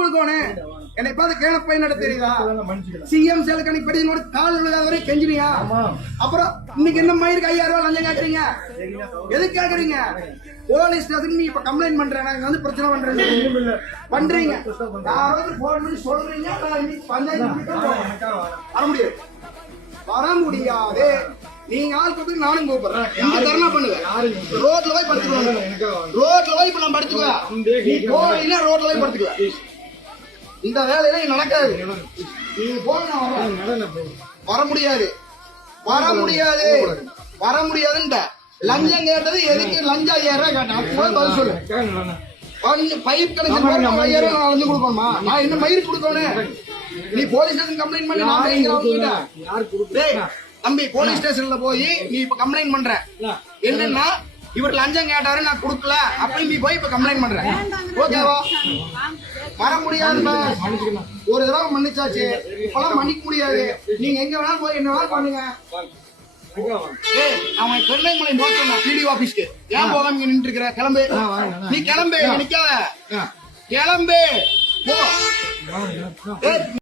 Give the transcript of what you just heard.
கொடுக்கணும். என்னை பார்த்து கேன பையன் நட தெரியுதா? சிஎம் சேலக்கணி படிச்சு கால் விழுகாத வரை கெஞ்சினியா? அப்புறம் இன்னைக்கு என்ன மயிருக்கு 5000 ரூபாய் லஞ்சம் கேட்கறீங்க? எதுக்கு கேட்கறீங்க? போலீஸ் ஸ்டேஷன் நீ இப்ப கம்ப்ளைண்ட் பண்றேன், நாங்க வந்து பிரச்சனை பண்றீங்க. யாராவது போன் பண்ணி சொல்றீங்க, பஞ்சாயத்து வர முடியாது, வர முடியாது. நீங்க ஆள் கூப்பிட்டு நானும் கூப்பிடுறேன். எங்க தர்ணா பண்ணுவேன், ரோட்ல போய் படுத்துக்குவாங்க. ரோட்ல போய் இப்ப நான் படுத்துக்குவேன். நீ போனா ரோட்ல போய் படுத்துக்குவேன். இந்த வேலையில நடக்காது. நீங்க போன வர முடியாது, வர முடியாது, வர முடியாதுன்ற. லஞ்சம் கேட்டது எதுக்கு? லஞ்சம் 5000 ரூபாய் கேட்டேன். அப்போ பதில் சொல்லு. பயிர் கணக்கு 5000 ரூபாய் நான் லஞ்சம் கொடுக்கணுமா? நான் என்ன மயிர் கொடுக்கணும்? நீ போலீஸ் ஸ்டேஷன் கம்ப்ளைண்ட் பண்ணி நான் தம்பி போலீஸ் ஸ்டேஷன்ல போய் நீ இப்ப கம்ப்ளைண்ட் பண்ற என்னன்னா இவர் லஞ்சம் கேட்டாரு நான் கொடுக்கல அப்படின்னு நீ போய் இப்ப கம்ப்ளைண்ட் பண்ற. ஓகேவா? வர முடியாது. ஒரு தடவை மன்னிச்சாச்சு, இப்பெல்லாம் மன்னிக்க முடியாது. நீங்க எங்க வேணாலும் போய் என்ன வேணாலும் பண்ணுங்க. அவன் திருநெல்வேலி போச்சு பிடிஓ ஆபீஸ்க்கு. ஏன் போகாம நின்று இருக்கிற? கிளம்பு, நீ கிளம்பு, நிக்காத, கிளம்பு போ.